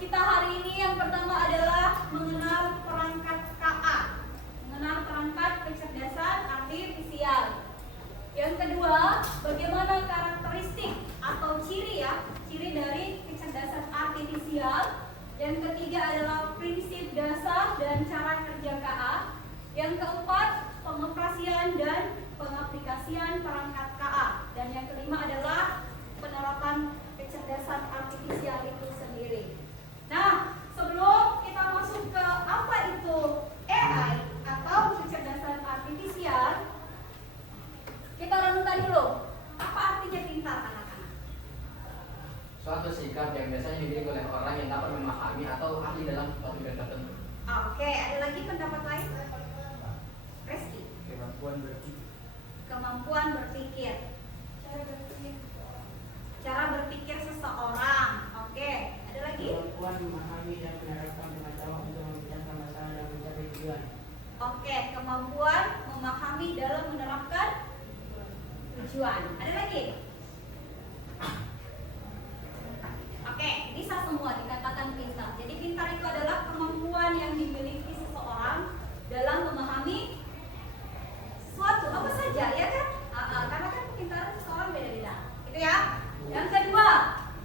kita hari ini yang pertama adalah mengenal perangkat KA, mengenal perangkat kecerdasan artifisial. Yang kedua, bagaimana karakteristik atau ciri dari kecerdasan artifisial. Yang ketiga adalah prinsip dasar dan cara kerja KA. Yang keempat, pengoperasian dan pengaplikasian perangkat KA. Dan yang kelima adalah penerapan kecerdasan artifisial itu sendiri. Nah, sebelum kita masuk ke apa itu AI atau kecerdasan artifisial, kita renungkan dulu, apa artinya pintar, anak-anak? Suatu sikap yang biasanya dimiliki oleh orang yang dapat memahami atau ahli dalam suatu bidang tertentu. Oke, ada lagi pendapat lain? Reski? Kemampuan berpikir. Cara berpikir seseorang. Oke, ada lagi? Kemampuan memahami dan menerapkan pengetahuan untuk memecahkan masalah dan mencapai tujuan. Oke, kemampuan memahami dalam menerapkan tujuan. Ada lagi? Oke, bisa semua dikatakan pintar. Jadi pintar itu adalah kemampuan yang dimiliki seseorang dalam memahami sesuatu, apa saja, ya kan? Karena kan kepintaran seseorang beda-beda, gitu ya. Yang kedua,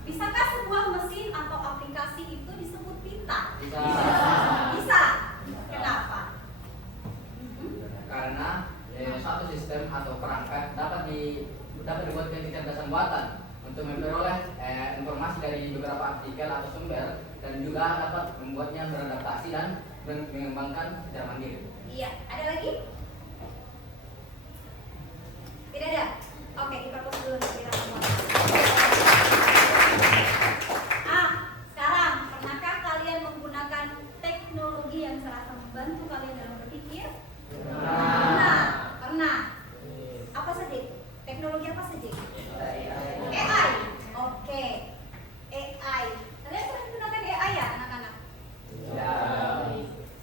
bisakah sebuah mesin atau aplikasi itu disebut pintar? Bisa. Bisa. Kenapa? Karena suatu sistem atau perangkat dapat dibuat dengan kecerdasan buatan untuk memperoleh informasi dari beberapa artikel atau sumber, dan juga dapat membuatnya beradaptasi dan mengembangkan secara mandiri. Iya, ada lagi? Tidak ada? Oke, kita pause dulu kita semua. Sekarang, pernahkah kalian menggunakan teknologi yang serasa membantu kalian dalam berpikir? Pernah. Apa saja? Teknologi apa saja? AI. Oke. AI. Kalian sering menggunakan AI ya, anak-anak? Ya.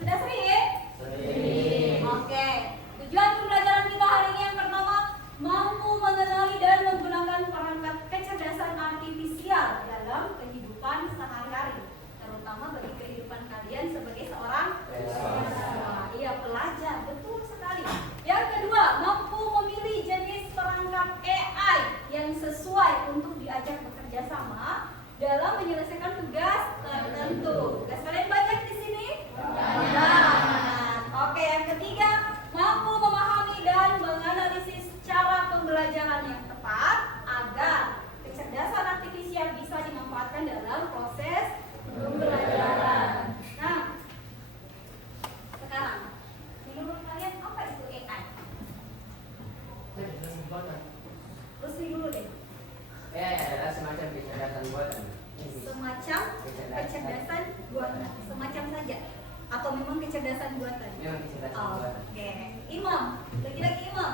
Sudah sering? Sering. Oke. Tujuan pembelajaran kita hari ini yang pertama, mampu mengenali dan menggunakan perangkat kecerdasan artifisial dalam kehidupan sehari-hari, terutama bagi kehidupan kalian sebagai seorang siswa. Iya, pelajar, betul sekali. Yang kedua, mampu memilih jenis perangkat AI yang sesuai untuk diajak bekerja sama dalam menyelesaikan tugas tertentu. Tugas kalian banyak di sini? Banyak. Oke, yang ketiga, mampu memahami dan menganalisis cara pembelajaran yang tepat agar kecerdasan artifisial bisa dimanfaatkan dalam proses pembelajaran. Nah, sekarang menurut kalian apa itu AI? Terus dulu deh. AI adalah semacam kecerdasan buatan. Semacam kecerdasan buatan. Semacam saja. Atau memang kecerdasan buatan? Memang kecerdasan buatan. Oke. Imam, lagi-lagi Imam.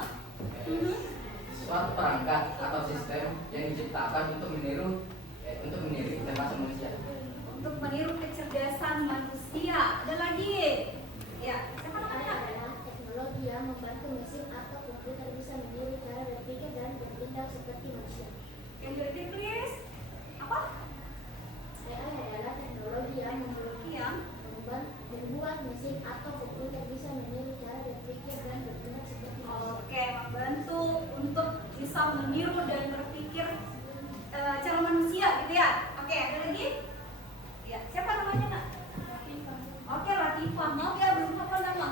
Suatu perangkat atau sistem yang diciptakan untuk meniru termasuk manusia. Untuk meniru kecerdasan manusia. Ada lagi? Ya, siapa namanya? Adalah teknologi yang membantu mesin atau komputer bisa meniru cara berpikir dan bertindak seperti manusia. Yang berarti please. Apa? AI adalah teknologi yang membuat mesin atau komputer bisa meniru cara berpikir dan bertindak seperti manusia. Oke, membantu untuk bisa meniru dan berpikir cara manusia, gitu ya. Oke, ada lagi? Ya, siapa namanya, Nak? Oke, Latifah. Maaf ya, belum hafal nama.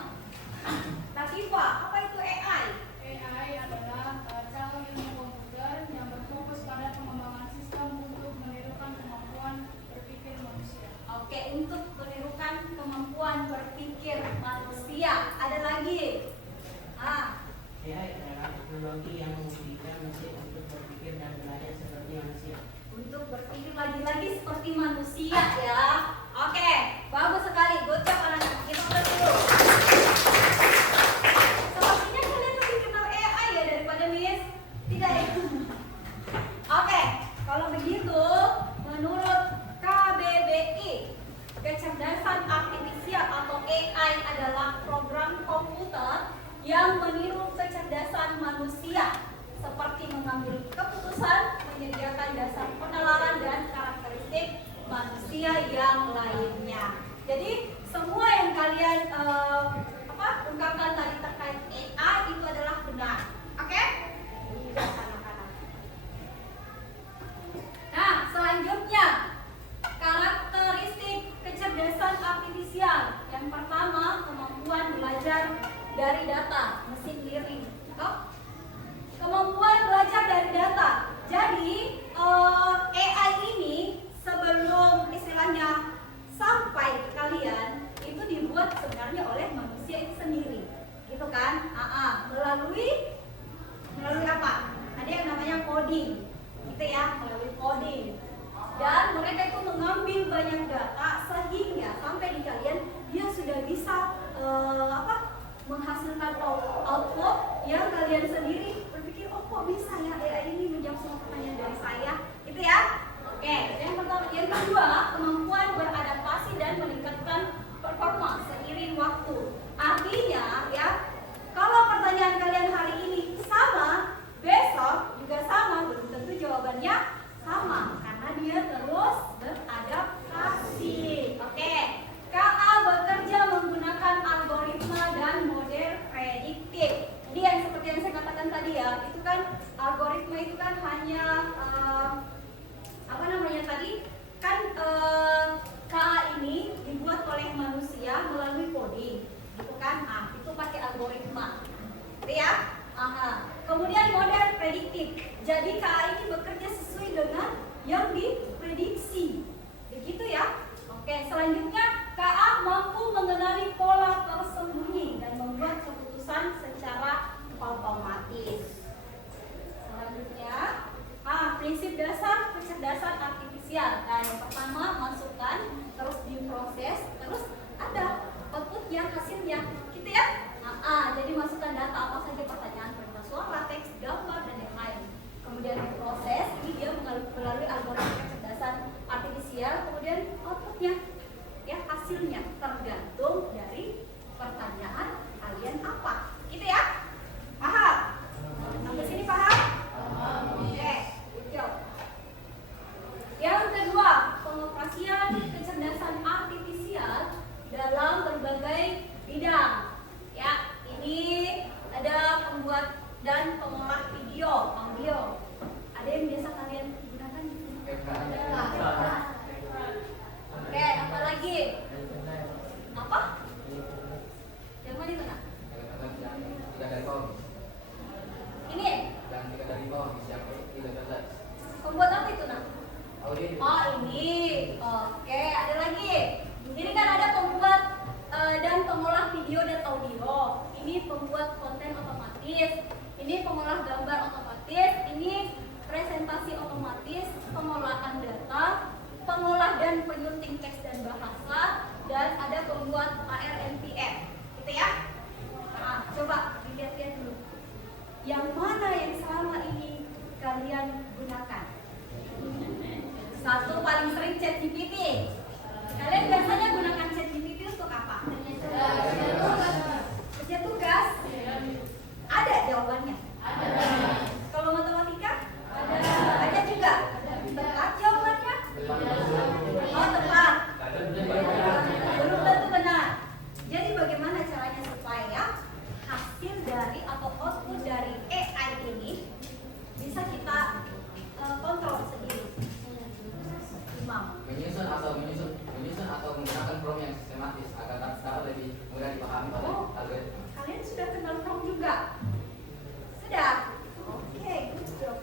Latifah, apa itu AI? AI adalah cara ilmu komputer yang berfokus pada pengembangan sistem untuk menirukan kemampuan berpikir manusia. Oke, untuk menirukan kemampuan berpikir manusia. Ada lagi? AI adalah teknologi yang memungkinkan mesin untuk berpikir dan belajar seperti manusia. Untuk berpikir lagi-lagi seperti manusia, ya. Oke, bagus sekali. Good job anak-anak. Kita mulai dulu. Sepertinya kalian lebih kenal AI ya daripada Miss? Tidak ya? Oke, kalau begitu, menurut KBBI, kecerdasan artifisial atau AI adalah program komputer yang meniru kecerdasan manusia, seperti mengambil keputusan, menyediakan dasar penalaran dan karakteristik manusia yang lainnya. Jadi semua yang kalian ungkapkan tadi terkait AI itu adalah benar. Oke? Iya, anak-anak. Nah, selanjutnya karakteristik kecerdasan artifisial. Yang pertama, kemampuan belajar dari data, mesin learning. Kemampuan belajar dari data. Jadi AI ini sebelum istilahnya sampai ke kalian itu dibuat sebenarnya oleh manusia itu sendiri, gitu kan? Melalui apa? Ada yang namanya coding, gitu ya, melalui coding. Dan mereka itu mengambil banyak data sehingga sampai di kalian dia sudah bisa menghasilkan output yang kalian sendiri berpikir, oh kok bisa ya AI ini menjawab semua pertanyaan dari saya, gitu ya. Oke, yang pertama, yang kedua, kemampuan beradaptasi dan meningkatkan performa seiring waktu. Artinya ya, kalau pertanyaan kalian hari ini sama, besok juga sama, belum tentu jawabannya sama karena dia terus beradaptasi. Oke. KA bekerja menggunakan algoritma dan model prediktif. Jadi yang seperti yang saya katakan tadi ya, itu kan algoritma itu kan hanya KA ini dibuat oleh manusia melalui coding, gitu kan? Itu pakai algoritma, ya. Kemudian model prediktif. Jadi KA ini bekerja sesuai dengan yang diprediksi, begitu ya. Oke, selanjutnya KA mampu mengenali pola tersembunyi dan membuat keputusan secara otomatis. Selanjutnya, prinsip dasar kecerdasan artifisial. Nah, yang pertama masukkan, terus diproses, terus ada outputnya, hasilnya, gitu ya. Jadi masukkan data apa saja, pertanyaan, perintah suara, teks, gambar, dan yang lain. Kemudian diproses, ini dia melalui algoritma kecerdasan artifisial. Kemudian outputnya, ya hasilnya tergantung dari pertanyaan kalian apa, gitu ya. Paham? Sampai sini paham? Oke, good job. Yang kedua, pengoperasian kecerdasan artifisial dalam berbagai bidang. Ya, ini ada pembuat dan pengolah video, audio. Ada yang biasa kalian gunakan di sini? Oke, apa lagi? Apa? Yang mana itu nak? Tiga dari bawah. Ini? Yang tiga dari bawah, siapa? Tiga dari. Pembuat apa itu nak? Audio. Oh ini, oke, ada lagi. Ini kan ada pembuat dan pengolah video dan audio. Ini pembuat konten otomatis. Ini pengolah gambar otomatis. Ini presentasi otomatis, pengolahan data, pengolah dan penyunting teks dan bahasa, dan ada pembuat ARNPF, gitu ya. Coba dilihat-lihat dulu. Yang mana yang selama ini kalian gunakan? Satu paling sering ChatGPT. Kalian biasanya gunakan ChatGPT untuk apa? Kerja tugas? Ada jawabannya? Ada. Kalau matematika? Ada juga? Tepat jawabannya? Oh tepat. Belum tentu benar. Jadi bagaimana caranya supaya hasil dari atau output dari AI ini bisa kita kontrol sendiri? Menyusun atau menggunakan prompt yang sistematis agar dapat lebih mudah dipahami oleh algoritma. Kalian sudah kenal prompt juga? Sudah? Oke, good job.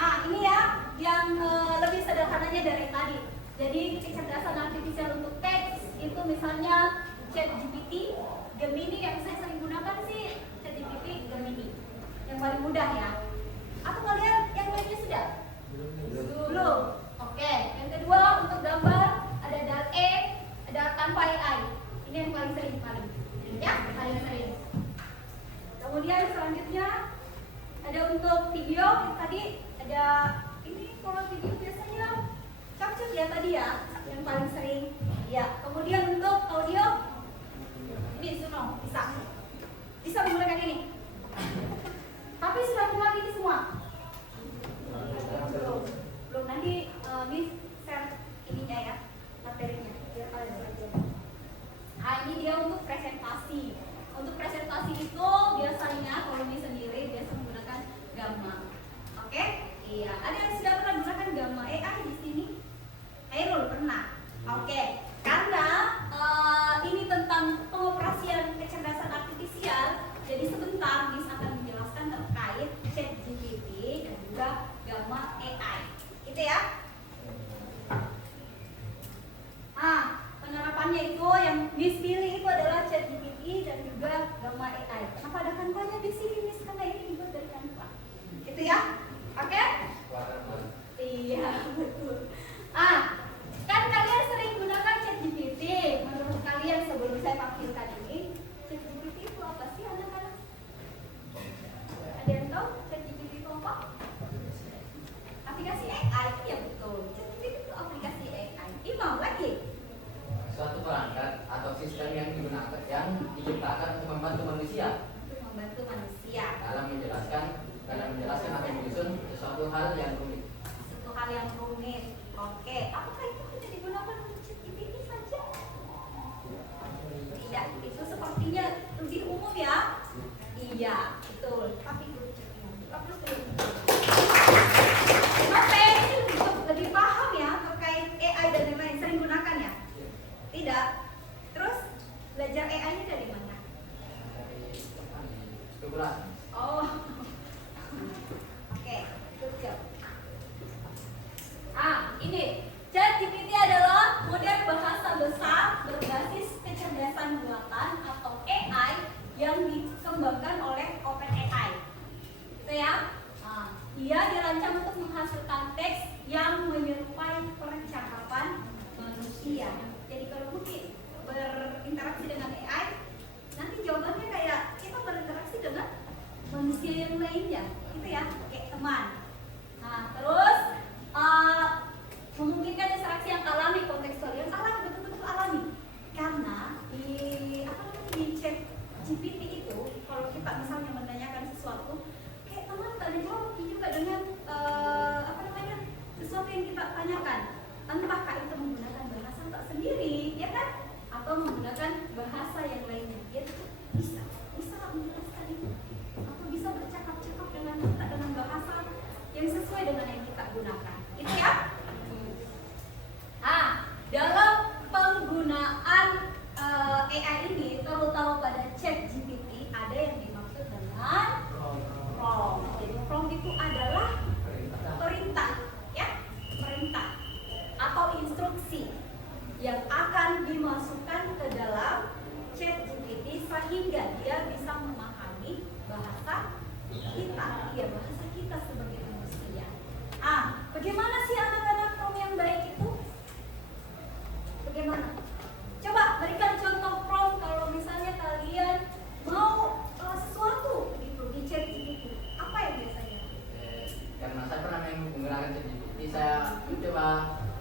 Ini ya yang lebih sederhananya dari tadi. Jadi kecerdasan artifisial untuk teks itu misalnya ChatGPT, Gemini yang saya sering gunakan sih ChatGPT, Gemini yang paling mudah ya. Atau kalian yang lainnya sudah? Belum. Oke. Yang kedua untuk gambar ada DALL-E, ada tanpa AI. Ini yang paling sering ya, paling sering. Kemudian selanjutnya ada untuk video tadi ada ini, kalau video biasanya capcut ya tadi ya, yang paling sering. Ya. Kemudian untuk audio ini Suno bisa menggunakan ini. Tapi sudah mulai ini semua. Belum nanti ini share ini ChatGPT adalah model bahasa besar berbasis kecerdasan buatan atau AI yang dikembangkan oleh OpenAI. Gitu ya. Nah, ia dirancang untuk menghasilkan teks yang menyerupai percakapan manusia. Jadi kalau mungkin berinteraksi dengan AI, nanti jawabannya kayak kita berinteraksi dengan manusia yang lainnya, gitu ya, kayak teman. Nah, terus memungkinkan interaksi yang alami, kontekstual, yang alami, betul-betul alami. Karena di chat GPT itu, kalau kita misalnya menanyakan sesuatu, kayak teman tak ada jawab juga dengan sesuatu yang kita tanyakan. Entahkah itu menggunakan bahasa tak sendiri, ya kan? Atau menggunakan bahasa yang lainnya. Dia tuh bisa menjelaskan itu. Atau bisa bercakap-cakap dengan kita dengan bahasa yang sesuai dengan yang kita gunakan. Itu ya. Nah, dalam penggunaan AI ini, terutama pada ChatGPT, ada yang dimaksud dengan prompt. Jadi prompt itu adalah perintah, ya, perintah atau instruksi yang akan dimasukkan ke dalam ChatGPT sehingga dia bisa memahami bahasa kita, bahasa kita sebagai manusia. Bagaimana sih anak-anak prompt yang baik itu? Bagaimana? Coba berikan contoh prompt kalau misalnya kalian mau sesuatu gitu di ChatGPT. Apa yang biasanya? Karena saya pernah menggunakan ChatGPT, saya coba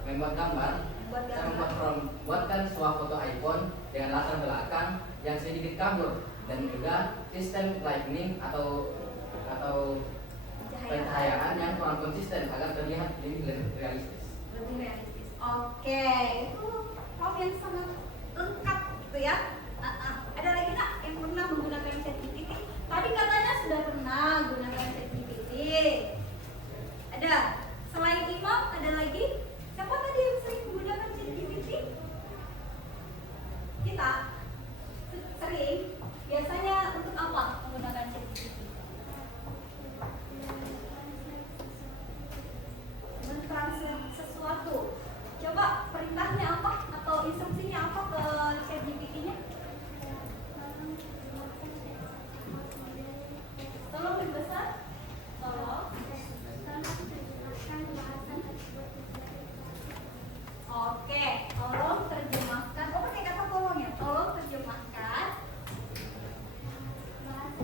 membuat gambar. Saya membuat prompt, buatkan sebuah foto iPhone dengan latar belakang yang sedikit kabur dan juga sistem lightning atau pencahayaan yang kurang konsisten agar terlihat lebih realistis. Lebih realistis. Oke, itu prompt yang sangat lengkap gitu ya. Ada lagi nak yang pernah menggunakan ChatGPT? Tadi katanya sudah pernah menggunakan ChatGPT. Ada. Selain Imam, ada lagi? Siapa tadi yang sering menggunakan ChatGPT? Kita sering. Biasanya untuk apa menggunakan ChatGPT? Mentranslate sesuatu. Coba perintahnya apa atau instruksinya apa ke ChatGPT-nya? Tolong berbesar. Tolong. Oke, tolong terjemahkan. Pakai kata tolong ya. Tolong terjemahkan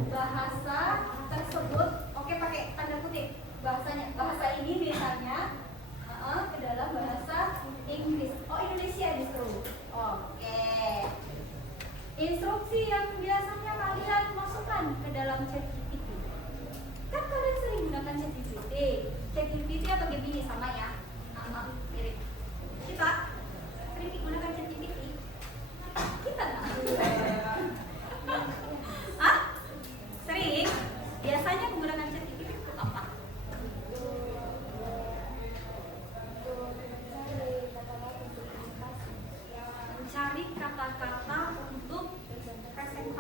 bahasa tersebut. Oke, pakai tanda kutip bahasanya. Bahasa ini misalnya ke dalam bahasa Inggris. Indonesia justru. Oke. Instruksi yang biasanya kalian masukkan ke dalam ChatGPT. Kan kalian sering gunakan ChatGPT. ChatGPT atau Gemini sama ya? Mirip. Kita sering menggunakan ChatGPT. Kita nggak? Sering. Biasanya menggunakan ChatGPT untuk apa? Mencari kata-kata untuk presentasi.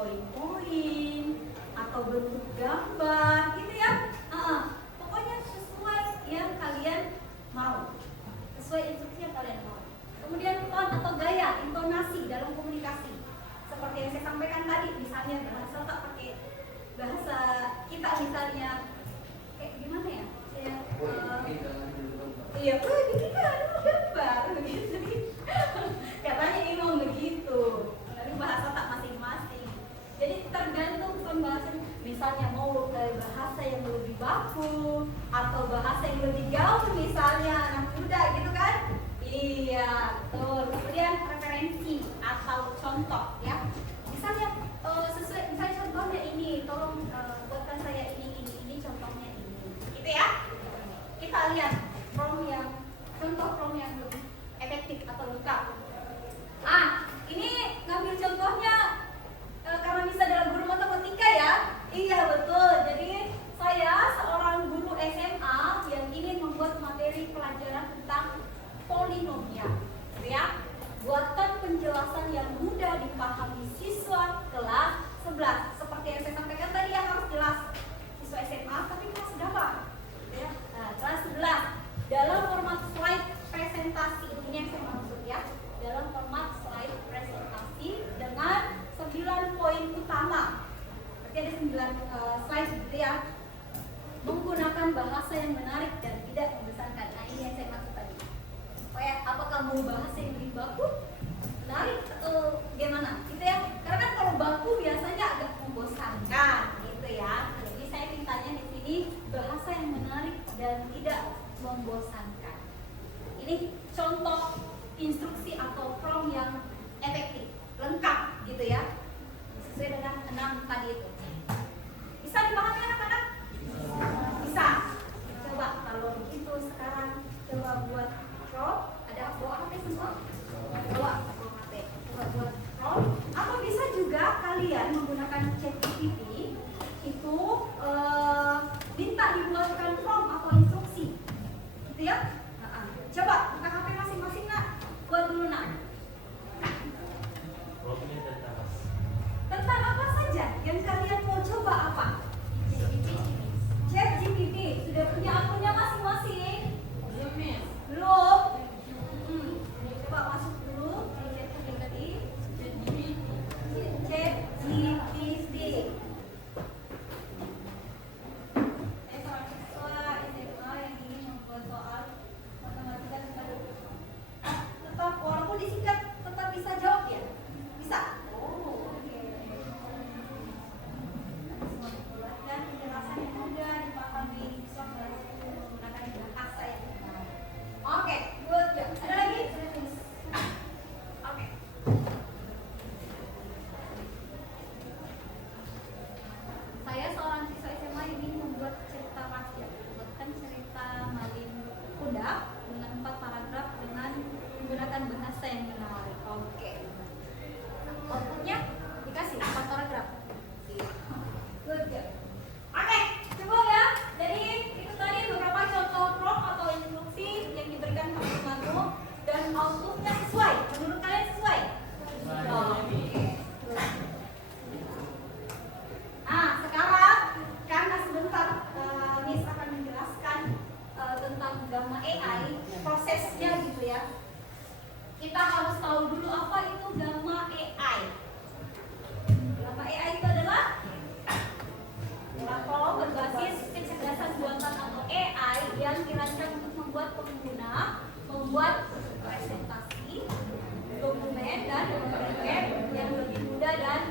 poin-poin atau bentuk gambar gitu ya. Pokoknya sesuai yang kalian mau, sesuai instruksi yang kalian mau. Kemudian tone atau gaya, intonasi dalam komunikasi. Seperti yang saya sampaikan tadi, misalnya bahasa tak pakai bahasa kita misalnya kayak gimana ya? Iya, bikin gambar begitu. Katanya imam begitu. Dari bahasa tak masing-masing. Jadi tergantung pembahasan. Misalnya mau bahasa yang lebih baku atau bahasa yang lebih gaul, misalnya anak muda gitu kan? Iya, betul. Kemudian referensi atau contoh ya. Misalnya sesuai, misalnya contohnya ini, tolong buatkan saya ini contohnya ini, gitu ya. Kita lihat contoh from yang lebih efektif atau lengkap. Ini ngambil contohnya karena bisa dalam guru matematika ya. Iya betul. Jadi saya seorang guru SMA yang ingin membuat materi pelajaran tentang polinomial, gitu ya. Buatkan penjelasan yang mudah dipahami siswa kelas 11. Seperti yang saya sampaikan tadi ya, harus jelas. Siswa SMA tapi kelas berapa? Ya, kelas 11. Dalam format slide presentasi, ini yang saya maksud ya. Dalam format slide presentasi dengan 9 poin utama. Berarti ada 9 slide gitu ya. Menggunakan bahasa yang menarik dan tidak membosankan. Nah, ini yang saya maksud tadi. Apakah mau bahasa yang lebih baku, menarik atau gimana? Gitu ya. Karena kan kalau baku biasanya agak membosankan, gitu ya. Jadi saya mintanya di sini bahasa yang menarik dan tidak membosankan. Ini contoh instruksi atau prompt yang efektif, lengkap, gitu ya. Sesuai dengan 6 tadi itu. Bisa dipahami anak-anak? Bisa. Coba kalau begitu sekarang coba buat prompt. Ada bawa HP semua? Bawa HP. Coba buat prompt. Atau bisa juga kalian menggunakan ChatGPT itu minta dibuatkan prompt atau instruksi, gitu ya. Coba buka HP masing-masing nak. Buat dulu nak. Tentang apa saja yang kalian mau coba apa? ChatGPT. Sudah punya akunnya masing-masing? Belum? Coba masuk dulu di ChatGPT. Seorang siswa SMA yang ingin membuat soal matematika tetap walaupun disingkat tetap bisa jawab ya? Bisa? Oh, oke. Dan penjelasan yang mudah dipahami siswa kelas 10 menggunakan bahasa yang benar. Oke, good job. Ada lagi? Oke. Saya seorang siswa SMA yang ingin membuat cerita rakyat. Buatkan cerita Malin Kuda dengan 4 paragraf dengan menggunakan bahasa yang menarik. Oke. Outputnya dikasih 4 paragraf. Good job. Oke, coba ya. Jadi itu tadi beberapa contoh prompt atau instruksi yang diberikan teman-temanmu dan outputnya sesuai. Menurut kalian sesuai? Oke. Nah, sekarang karena sebentar Miss akan menjelaskan tentang gamma AI, prosesnya gitu ya. Kita harus tahu dulu apa itu gamma AI. Gamma AI itu adalah platform berbasis kecerdasan buatan atau AI yang dirancang untuk membuat pengguna membuat presentasi, dokumen, dan web yang lebih mudah dan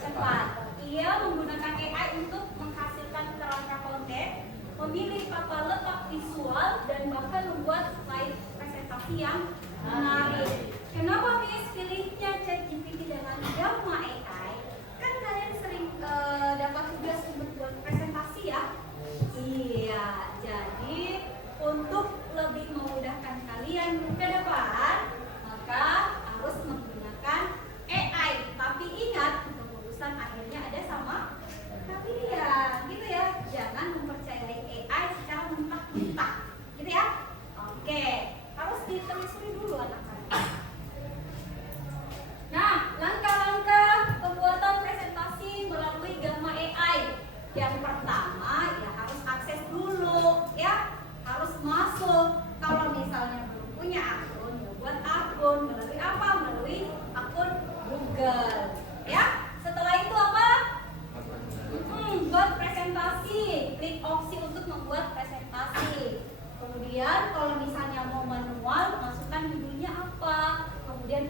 cepat. Ia menggunakan AI untuk menghasilkan kerangka konten, memilih tata letak visual, dan bahkan membuat slide presentasi yang menarik. Kenapa Miss pilihnya ChatGPT dengan Gamma AI? Kan kalian sering dapat tugas untuk buat presentasi ya? Iya, jadi untuk lebih memudahkan kalian ke depan, maka harus menggunakan AI. Tapi ingat, keputusan akhirnya ada sama kalian, gitu ya. Jangan mempercayai AI secara mentah-mentah, gitu ya. Oke, harus ditelusuri dulu anak-anak.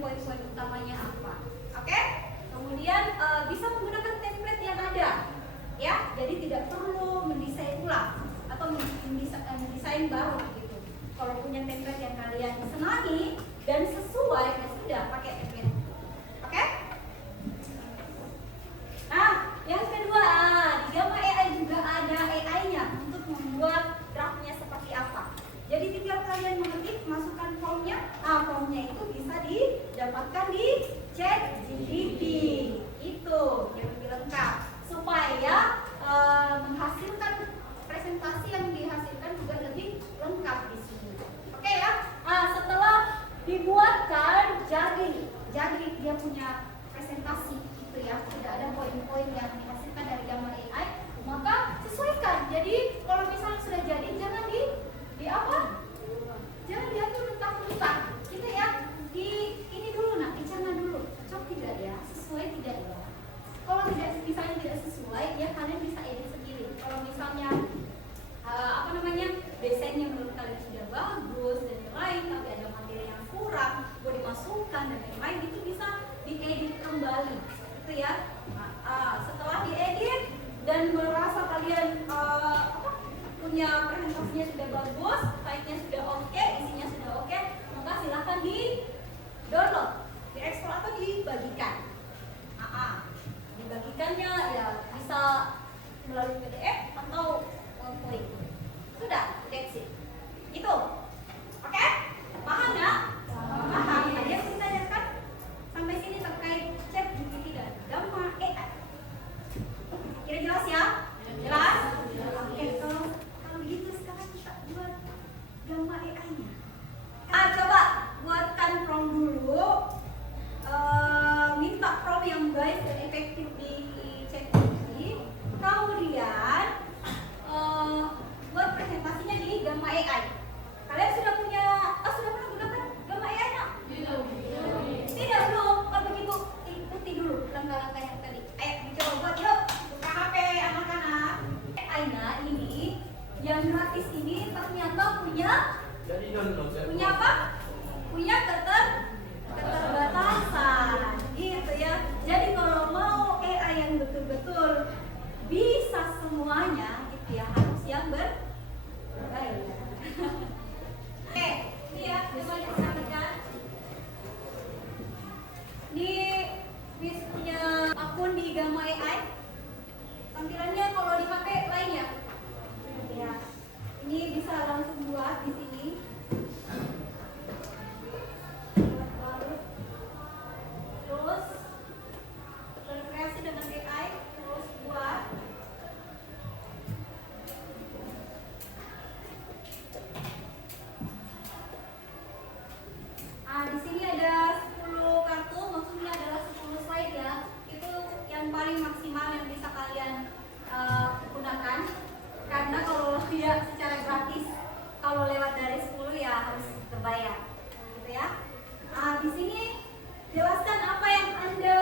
poin-poin utamanya apa. Oke? Kemudian bisa menggunakan template yang ada, ya. Jadi tidak perlu mendesain ulang atau mendesain baru gitu. Kalau punya template yang kalian senangi dan sesuai, ya sudah pakai template. Oke? Nah, yang kedua, di Gamma AI juga ada AI-nya untuk membuat draftnya seperti apa. Jadi tinggal kalian mengetik, masukkan prompt-nya. Prompt-nya itu bisa didapatkan di ChatGPT. Itu yang lebih lengkap supaya menghasilkan presentasi yang dihasilkan juga lebih lengkap di sini. Oke ya. Setelah dibuatkan jadi dia punya presentasi itu ya, sudah ada poin-poin yang dihasilkan dari Gamma AI, maka sesuaikan. Jadi kalau misalnya sudah jadi jangan di apa? Jangan diatur mentah-mentah. Gitu ya. Ini dulu dicerna dulu. Cocok tidak ya? Sesuai tidak ya? Kalau tidak misalnya tidak sesuai, ya kalian bisa edit sendiri. Kalau misalnya desainnya menurut kalian sudah bagus dan lain-lain, tapi ada materi yang kurang, mau dimasukkan dan lain-lain, itu bisa diedit kembali, gitu ya. Setelah diedit dan merasa kalian punya presentasinya sudah bagus, slide-nya sudah oke, isinya sudah oke, maka silahkan di download, diekspor atau dibagikan. Dibagikannya ya bisa melalui PDF atau PowerPoint. Sudah, that's it. Itu. Oke? Paham nggak? Paham. Tadi yang ditanyakan sampai sini terkait ChatGPT dan Gamma AI. Kira jelas ya? Jelas? Oke, kalau begitu sekarang kita buat Gamma AI-nya. Coba buatkan prompt dulu. Minta prompt yang baik dan efektif di ChatGPT. Kemudian buat presentasinya di Gamma AI. Kalian sudah pernah gunakan Gamma AI nak? Tidak belum. Kalau begitu ikuti dulu langkah-langkah yang tadi. Ayo dicoba buat yuk. Buka HP anak-anak. AI-nya ini yang gratis ini ternyata punya apa? Punya keterbatasan. Gitu ya. Jadi kalau mau AI yang betul-betul bisa semuanya, gitu ya, harus yang berbayar. Oke, ini ya, coba disampaikan. Ini Miss punya akun di Gamma AI. Tampilannya kalau di HP lain ya. Ya, ini bisa langsung buat di sini. Terus berkreasi dengan AI, terus buat. Di sini ada 10 kartu, maksudnya adalah 10 slide ya. Itu yang paling maksimal yang bisa kalian gunakan. Karena kalau dia secara gratis, kalau lewat dari 10 ya harus berbayar. Gitu ya. Di sini jelaskan apa yang Anda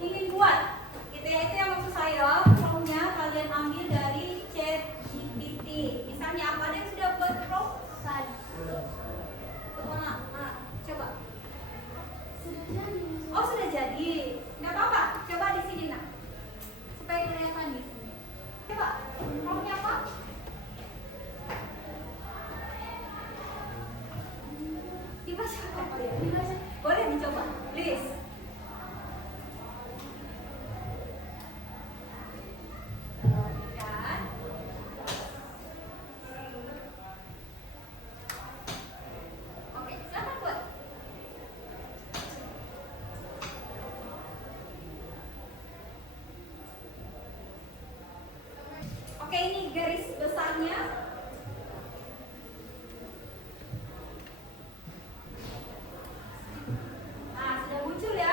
ingin buat. Gitu ya, itu yang maksud saya. Prompt-nya kalian ambil dari ChatGPT. Misalnya apa yang sudah buat prompt? Coba. Oh sudah jadi. Nggak apa-apa. Coba di sini nak. Supaya kelihatan di sini. Coba. Prompt-nya apa? Dibaca apa ya? Dibaca. Boleh dicoba. Please. Oke, silakan buat. Oke, ini garis besarnya. Sudah muncul ya.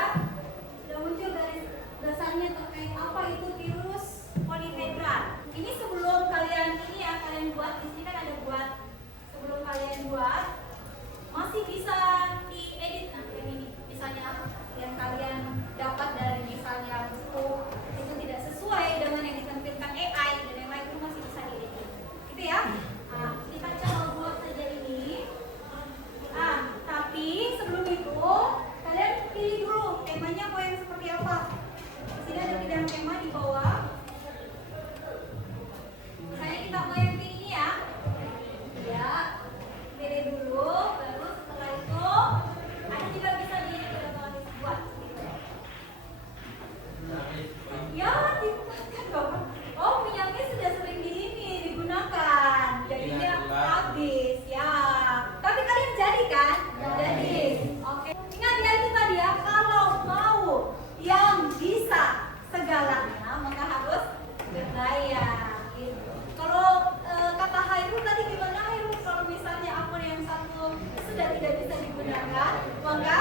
sudah tidak bisa digunakan, maka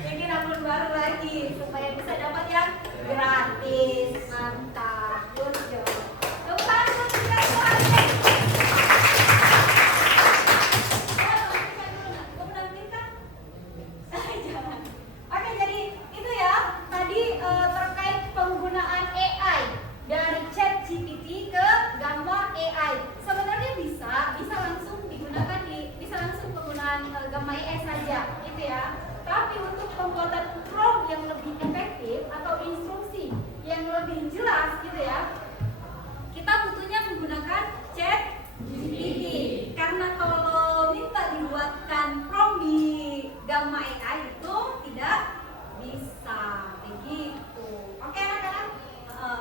bikin akun baru lagi supaya bisa dapat yang gratis. Mantap, good job. Tepuk tangan untuk kita semuanya. Jangan. Oke, jadi itu ya tadi terkait penggunaan AI dari ChatGPT ke Gamma AI. Sebenarnya bisa langsung digunakan bisa langsung penggunaan Gamma AI saja, gitu ya. Tapi untuk pembuatan prompt yang lebih efektif atau instruksi yang lebih jelas, gitu ya, kita butuhnya menggunakan ChatGPT. Karena kalau minta dibuatkan prompt di Gamma AI itu tidak bisa begitu. Oke anak-anak,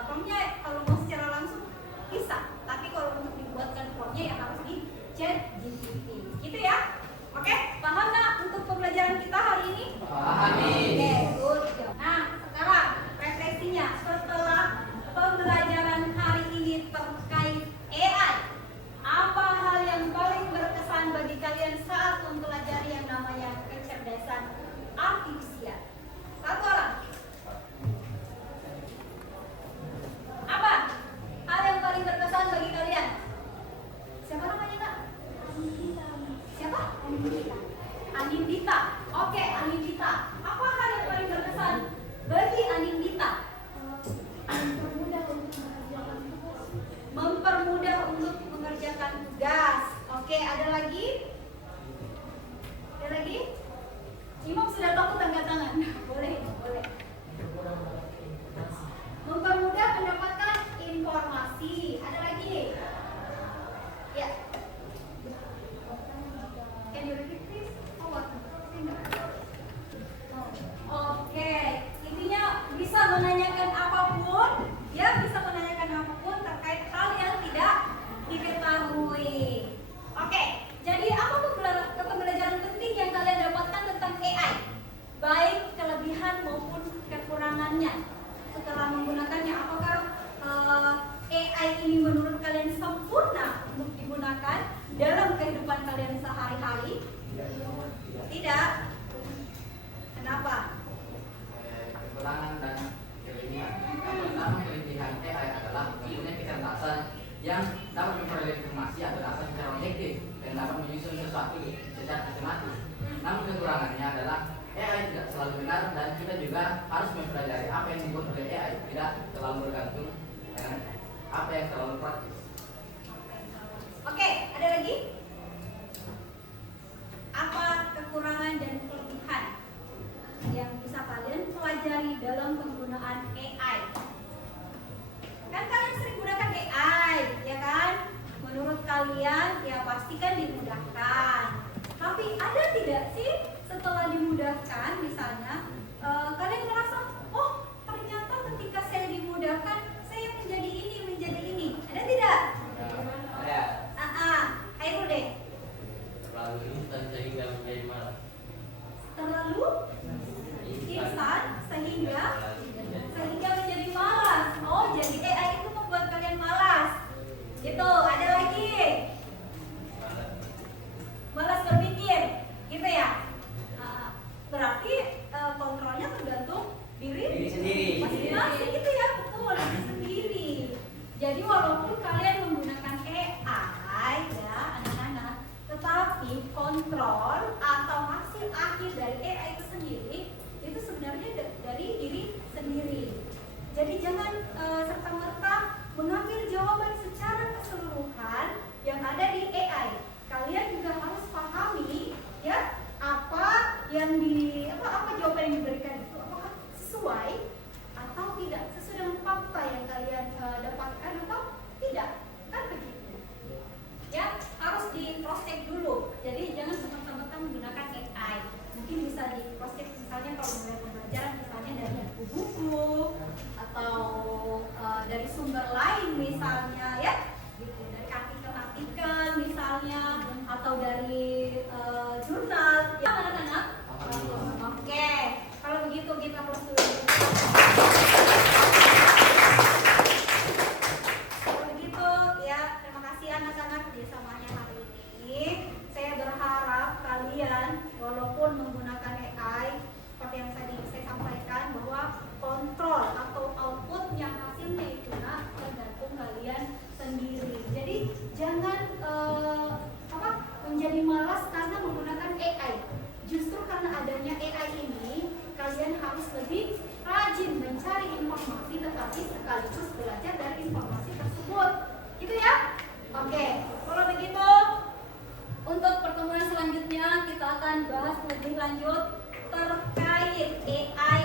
promptnya kalau mau secara langsung bisa, tapi kalau untuk dibuatkan promptnya ya harus di ChatGPT, gitu ya. Oke, paham nggak untuk pembelajaran kita hari ini? Pahami. Oke, good job. Nah, sekarang refleksinya setelah pembelajaran hari ini terkait AI. Apa hal yang paling berkesan bagi kalian saat mempelajari yang namanya kecerdasan artifisial? Satu orang. Apa hal yang paling berkesan bagi kalian? Siapa namanya Kak? Siapa? Anindita. Oke, Anindita. Apa hal yang paling berkesan bagi Anindita? Mempermudah untuk mengerjakan tugas. Oke, ada lagi? Ada lagi? Imam sudah tahu tanda tangan. Boleh. Mempermudah mendapatkan informasi. Ada lagi? Ya. Can you repeat please? Oke, intinya bisa menanyakan apapun, ya bisa menanyakan apapun terkait hal yang tidak diketahui. Oke, jadi apa pembelajaran penting yang kalian dapatkan tentang AI? Baik kelebihan maupun kekurangannya setelah menggunakannya. Apakah AI ini menurut kalian sempurna untuk digunakan dalam kehidupan kalian sehari-hari? Tidak. Kenapa? Kekurangan dan kelebihan. Yang pertama, kelebihan AI adalah mempunyai kecerdasan yang dapat memperoleh informasi atau data secara objektif dan dapat menyusun sesuatu secara sistematis. Namun kekurangannya adalah AI tidak selalu benar dan kita juga harus mempelajari apa yang dibuat oleh AI, tidak terlalu bergantung dengan apa yang terlalu praktis. Oke, ada lagi? Apa kekurangan dan kelebihan yang bisa kalian pelajari dalam penggunaan AI? Kan kalian sering gunakan AI, ya kan? Menurut kalian, ya pastikan dimudahkan. Tapi ada tidak sih setelah dimudahkan, misalnya kalian merasa, oh ternyata ketika saya dimudahkan, saya menjadi ini. Ada tidak? Ada. Ayo deh. Terlalu instan sehingga menjadi malas. Terlalu instan sehingga menjadi malas. Oh, jadi AI itu membuat kalian malas. Gitu. Ada lagi? Malas berpikir, gitu ya. Berarti kontrolnya tergantung diri sendiri. masing-masing, gitu ya, betul, diri sendiri. Jadi walaupun kalian menggunakan AI, ya anak-anak, tetapi kontrol atau hasil akhir dari AI itu sendiri itu sebenarnya dari diri sendiri. Jadi jangan serta-merta mengambil jawaban secara keseluruhan yang ada di AI. Kalian juga harus pahami ya apa jawaban yang diberikan itu apakah sesuai atau tidak, sesuai dengan fakta yang kalian dapatkan atau tidak, kan begitu. Ya, harus di cross check dulu. Jadi jangan serta-merta menggunakan AI. Mungkin bisa di cross check misalnya kalau mulai pembelajaran misalnya dari buku atau dari sumber lain misalnya ya, gitu, dari artikel-artikel misalnya akan bahas lebih lanjut terkait AI